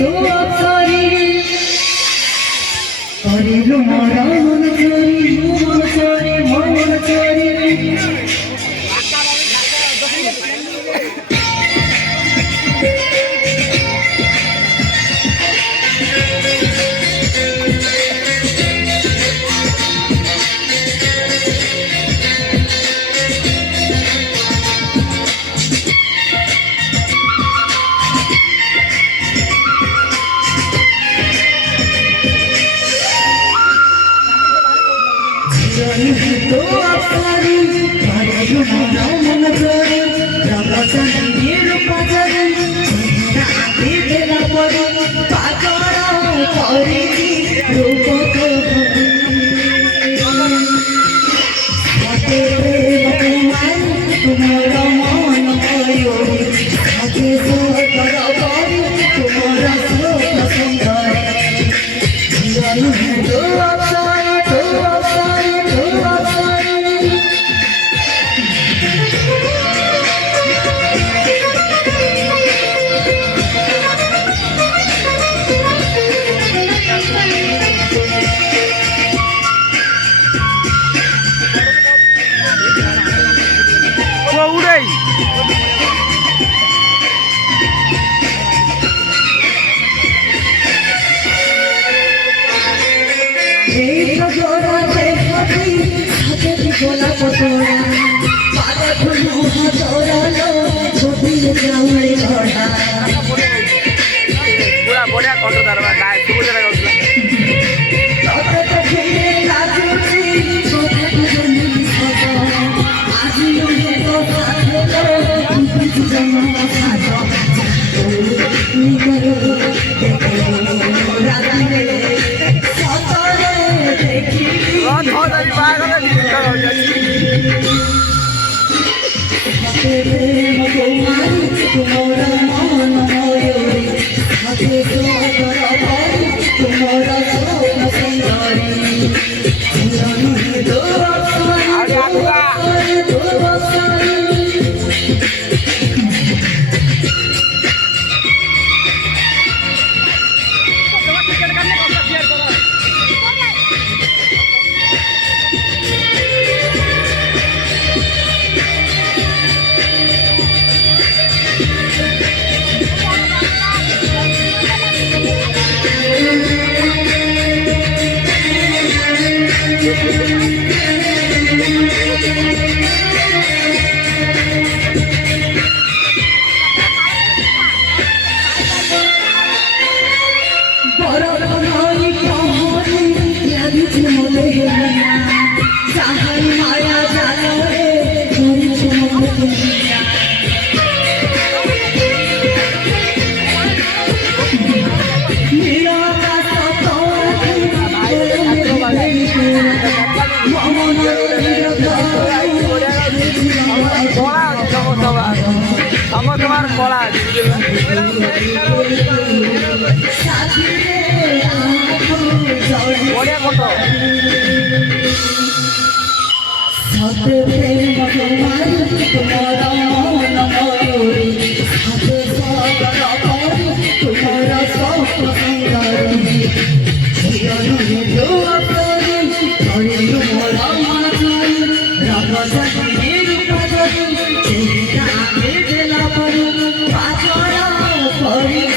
তো অপসরি করিল মরা মন চরি মন চরি মন চরি তো অপসরি করিল মরা মন চরি রবচন্দ্রের পাজরে রাতে বেলা পড়ে পাগল করিলি রূপ তোমার মন ময়ূরী থাকে সোহর করি তোমার শোক সুন্দর তো অপসরি তো অপসরি তো অপসরি উড়াই জোড়া দেখি হাতে গোলা পতোড়া পাতা ফুলু হাতড়ালো ছবি চাউলে ঘোড়া পুরা বড়িয়া কত দরবার গায় শুরু করে গেল তত ফিরে লাগুছি ছোট জমি সব আজি লোকে তো থাকলো কিছু জমা খাতো নিগরো দেখে রাতে সতরে দেখি আমি পাগল তোমার মন ময়ূরী হাতে তোমার শোক সুন্দরী মায়া জালে তোমার কলা বড়িয়া কত Sorry.